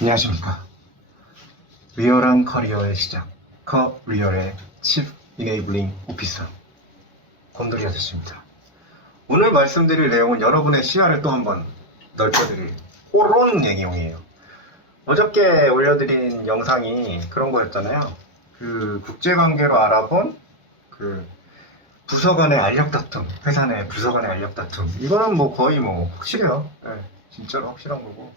안녕하십니까. 리얼한 커리어의 시작, 커리얼의 칩 이네이블링 오피서 곰돌이 아저씨입니다. 오늘 말씀드릴 내용은 여러분의 시야를 또 한번 넓혀드릴 그런 내용이에요. 어저께 올려드린 영상이 그런 거였잖아요. 그 국제관계로 알아본 그 부서 간의 알력 다툼, 회사 내 부서 간의 알력 다툼. 이거는 뭐 거의 뭐 확실해요. 네, 진짜로 확실한 거고.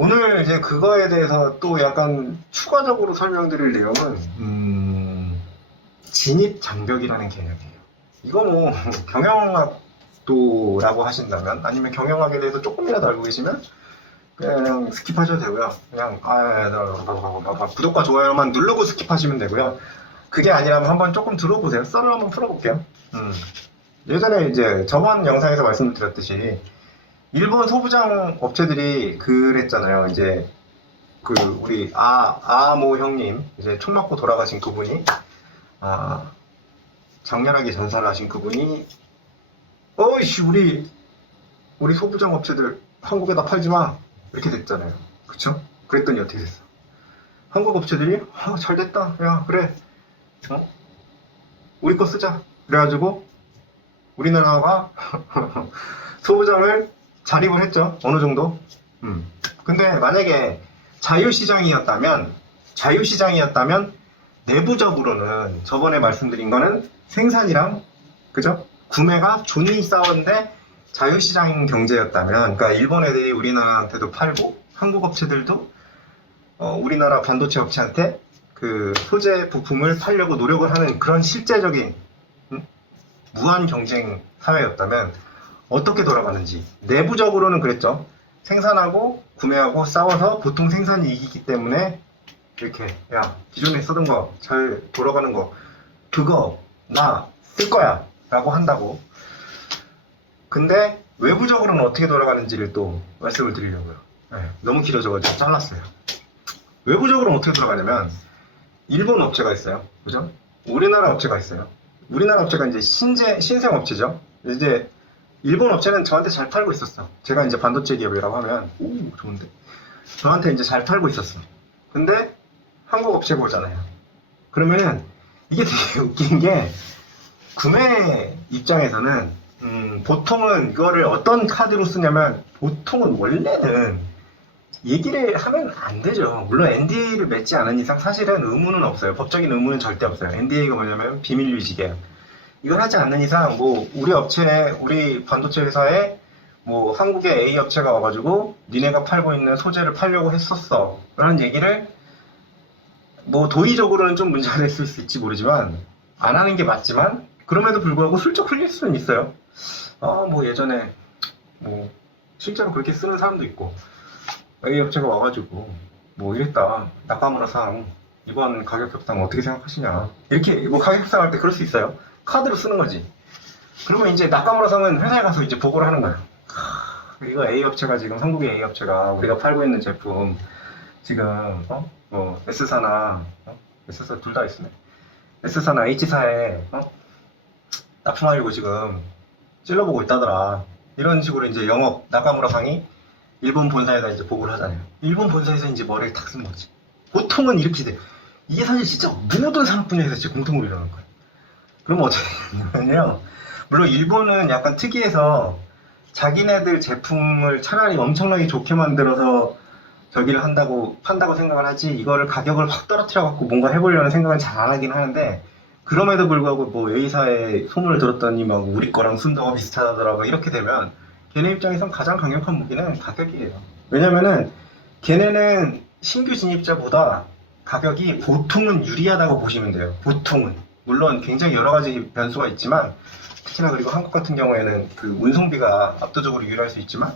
오늘 이제 그거에 대해서 또 약간 추가적으로 설명드릴 내용은 진입 장벽이라는 개념이에요. 이거 뭐 경영학도라고 하신다면, 아니면 경영학에 대해서 조금이라도 알고 계시면 그냥 스킵하셔도 되고요. 그냥 구독과 좋아요만 누르고 스킵하시면 되고요. 그게 아니라면 한번 조금 들어보세요. 썰을 한번 풀어볼게요. 예전에 이제 저번 영상에서 말씀드렸듯이 일본 소부장 업체들이 그랬잖아요. 이제 그 우리 아모 형님, 이제 총 맞고 돌아가신 그분이 장렬하게 전사를 하신 그분이 어이씨 우리 소부장 업체들 한국에다 팔지 마 이렇게 됐잖아요. 그쵸? 그랬더니 어떻게 됐어? 한국 업체들이 잘 됐다. 야 그래 우리 거 쓰자. 그래가지고 우리나라가 소부장을 자립을 했죠. 어느 정도. 근데 만약에 자유시장이었다면 내부적으로는 저번에 말씀드린 거는 생산이랑 그죠? 구매가 존이 싸웠는데 자유시장 경제였다면, 그러니까 일본 애들이 우리나라한테도 팔고 한국 업체들도 우리나라 반도체 업체한테 그 소재 부품을 팔려고 노력을 하는 그런 실제적인 무한 경쟁 사회였다면 어떻게 돌아가는지. 내부적으로는 그랬죠. 생산하고 구매하고 싸워서 보통 생산이 이기기 때문에 이렇게 야 기존에 쓰던 거 잘 돌아가는 거 그거 나 쓸 거야 라고 한다고. 근데 외부적으로는 어떻게 돌아가는지를 또 말씀을 드리려고요. 너무 길어져가지고 잘랐어요. 외부적으로는 어떻게 돌아가냐면 일본 업체가 있어요. 그죠? 우리나라 업체가 있어요. 우리나라 업체가 이제 신생 업체죠. 이제 일본 업체는 저한테 잘 팔고 있었어. 제가 이제 반도체 기업이라고 하면 좋은데 저한테 이제 잘 팔고 있었어. 근데 한국 업체가 오잖아요. 그러면은 이게 되게 웃긴 게 구매 입장에서는 보통은 이거를 어떤 카드로 쓰냐면, 보통은 원래는 얘기를 하면 안 되죠. 물론 NDA를 맺지 않은 이상 사실은 의무는 없어요. 법적인 의무는 절대 없어요. NDA가 뭐냐면 비밀 유지 계약. 이걸 하지 않는 이상 뭐 우리 반도체 회사에 뭐 한국의 A 업체가 와가지고 니네가 팔고 있는 소재를 팔려고 했었어 라는 얘기를 뭐 도의적으로는 좀 문제가 됐을 수 있을지 모르지만 안 하는 게 맞지만, 그럼에도 불구하고 슬쩍 흘릴 수는 있어요. 뭐 예전에 뭐 실제로 그렇게 쓰는 사람도 있고, A 업체가 와가지고 뭐 이랬다, 나카무라-상 이번 가격 협상 어떻게 생각하시냐, 이렇게 뭐 가격 협상할 때 그럴 수 있어요. 카드로 쓰는 거지. 그러면 이제 나카무라-상은 회사에 가서 이제 보고를 하는 거야. 이거 A 업체가 지금 한국의 A 업체가 우리가 팔고 있는 제품 지금 뭐 S사나 S사 둘 다 있으네. S사나 H사에 납품하려고 지금 찔러보고 있다더라. 이런 식으로 이제 영업 나카무라-상이 일본 본사에다 이제 보고를 하잖아요. 일본 본사에서 이제 머리를 탁 쓴 거지. 보통은 이렇게 돼. 이게 사실 진짜 모든 산업 분야에서 진짜 공통으로 일어나는 거예요. 그럼 어떻게 되냐면요. 물론 일본은 약간 특이해서 자기네들 제품을 차라리 엄청나게 좋게 만들어서 저기를 판다고 생각을 하지, 이거를 가격을 확 떨어뜨려 갖고 뭔가 해보려는 생각은 잘 안 하긴 하는데, 그럼에도 불구하고 뭐 A사의 소문을 들었더니 막 우리 거랑 순도가 비슷하더라고 이렇게 되면 걔네 입장에선 가장 강력한 무기는 가격이에요. 왜냐면은 걔네는 신규 진입자보다 가격이 보통은 유리하다고 보시면 돼요. 보통은. 물론 굉장히 여러 가지 변수가 있지만, 특히나 그리고 한국 같은 경우에는 그 운송비가 압도적으로 유리할 수 있지만,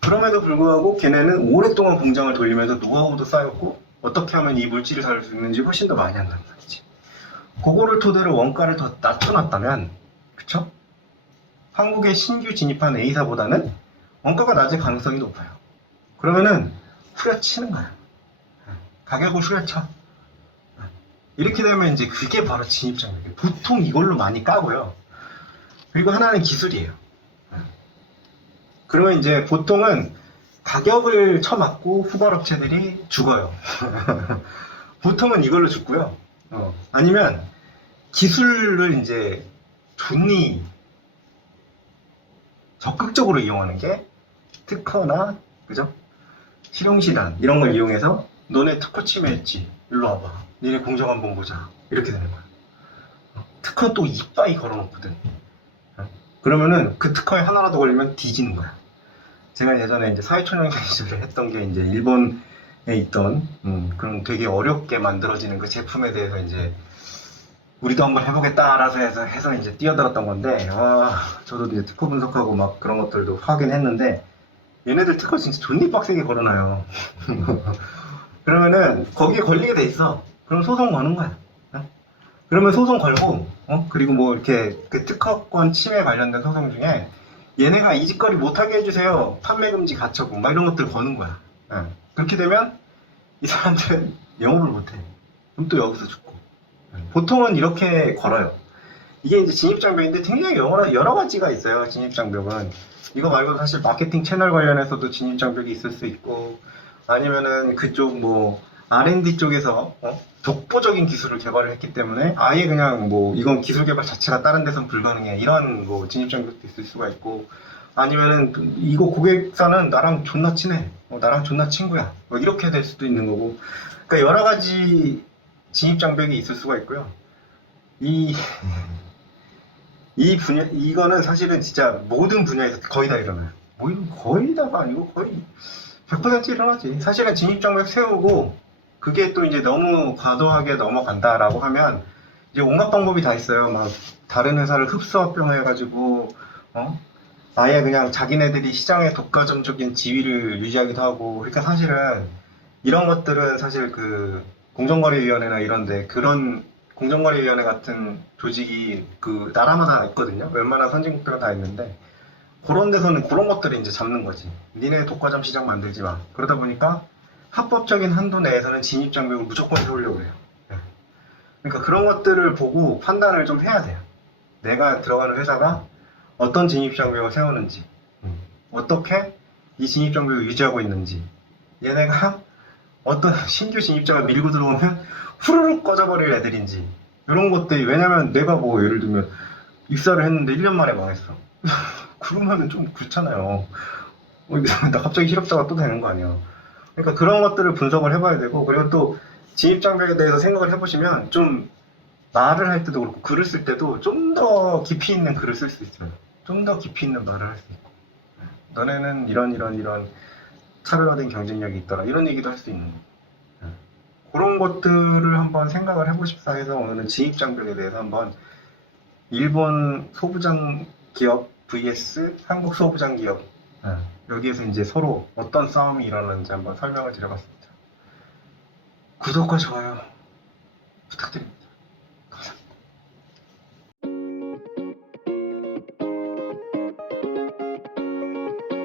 그럼에도 불구하고 걔네는 오랫동안 공장을 돌리면서 노하우도 쌓였고 어떻게 하면 이 물질을 살 수 있는지 훨씬 더 많이 한단 말이지. 그거를 토대로 원가를 더 낮춰놨다면, 그쵸? 한국에 신규 진입한 A사보다는 원가가 낮을 가능성이 높아요. 그러면은 후려치는 거야. 가격을 후려쳐. 이렇게 되면 이제 그게 바로 진입장벽이에요. 보통 이걸로 많이 까고요. 그리고 하나는 기술이에요. 그러면 이제 보통은 가격을 쳐맞고 후발업체들이 죽어요. 보통은 이걸로 죽고요. 아니면 기술을 이제 존이 적극적으로 이용하는 게 특허나, 그죠? 실용시단 이런 걸 이용해서 너네 특허 침해했지, 일로 와봐, 니네 공정 한번 보자, 이렇게 되는 거야. 특허 또 이빠이 걸어놓거든. 그러면은 그 특허에 하나라도 걸리면 뒤지는 거야. 제가 예전에 이제 사회초년 경제를 했던 게 이제 일본에 있던 그런 되게 어렵게 만들어지는 그 제품에 대해서 이제 우리도 한번 해보겠다라서 해서 이제 뛰어들었던 건데, 저도 이제 특허 분석하고 막 그런 것들도 확인했는데, 얘네들 특허 진짜 존나 빡세게 걸어놔요. 그러면은 거기에 걸리게 돼 있어. 그럼 소송 거는 거야. 그러면 소송 걸고, 그리고 뭐 이렇게 그 특허권 침해 관련된 소송 중에 얘네가 이 짓거리 못하게 해주세요, 판매 금지 가처분 막 이런 것들 거는 거야. 그렇게 되면 이 사람들은 영업을 못해. 그럼 또 여기서 죽고. 보통은 이렇게 걸어요. 이게 이제 진입장벽인데 굉장히 여러 가지가 있어요. 진입장벽은 이거 말고 사실 마케팅 채널 관련해서도 진입장벽이 있을 수 있고, 아니면은 그쪽 뭐 R&D 쪽에서 독보적인 기술을 개발을 했기 때문에 아예 그냥 뭐 이건 기술 개발 자체가 다른 데선 불가능해, 이런 뭐 진입장벽도 있을 수가 있고, 아니면은 이거 고객사는 나랑 존나 친해, 나랑 존나 친구야, 뭐 이렇게 될 수도 있는 거고. 그러니까 여러 가지 진입장벽이 있을 수가 있고요. 이 분야, 이거는 사실은 진짜 모든 분야에서 거의 다 일어나요. 뭐 거의 다가 아니고 거의 100% 일어나지. 사실은 진입장벽 세우고 그게 또 이제 너무 과도하게 넘어간다라고 하면 이제 온갖 방법이 다 있어요. 막 다른 회사를 흡수합병해가지고 아예 그냥 자기네들이 시장의 독과점적인 지위를 유지하기도 하고. 그러니까 사실은 이런 것들은 사실 그 공정거래위원회나 이런데, 그런 공정거래위원회 같은 조직이 그 나라마다 있거든요. 웬만한 선진국들은 다 있는데, 그런 데서는 그런 것들을 이제 잡는 거지. 니네 독과점 시장 만들지 마. 그러다 보니까 합법적인 한도 내에서는 진입장벽을 무조건 세우려고 해요. 그러니까 그런 것들을 보고 판단을 좀 해야 돼요. 내가 들어가는 회사가 어떤 진입장벽을 세우는지, 어떻게 이 진입장벽을 유지하고 있는지, 얘네가 어떤 신규 진입자가 밀고 들어오면 후루룩 꺼져버릴 애들인지, 이런 것들이. 왜냐면 내가 뭐 예를 들면 입사를 했는데 1년 만에 망했어. 그러면은 좀 그렇잖아요. 나 갑자기 실업자가 또 되는 거 아니야. 그러니까 그런 것들을 분석을 해봐야 되고, 그리고 또 진입장벽에 대해서 생각을 해보시면 좀 말을 할 때도 그렇고 글을 쓸 때도 좀 더 깊이 있는 글을 쓸 수 있어요. 좀 더 깊이 있는 말을 할 수 있고, 너네는 이런 차별화된 경쟁력이 있더라, 이런 얘기도 할 수 있는 거. 그런 것들을 한번 생각을 해보십사 해서 오늘은 진입장벽에 대해서 한번 일본 소부장 기업 vs 한국 소부장 기업, 여기에서 이제 서로 어떤 싸움이 일어나는지 한번 설명을 드려봤습니다. 구독과 좋아요 부탁드립니다.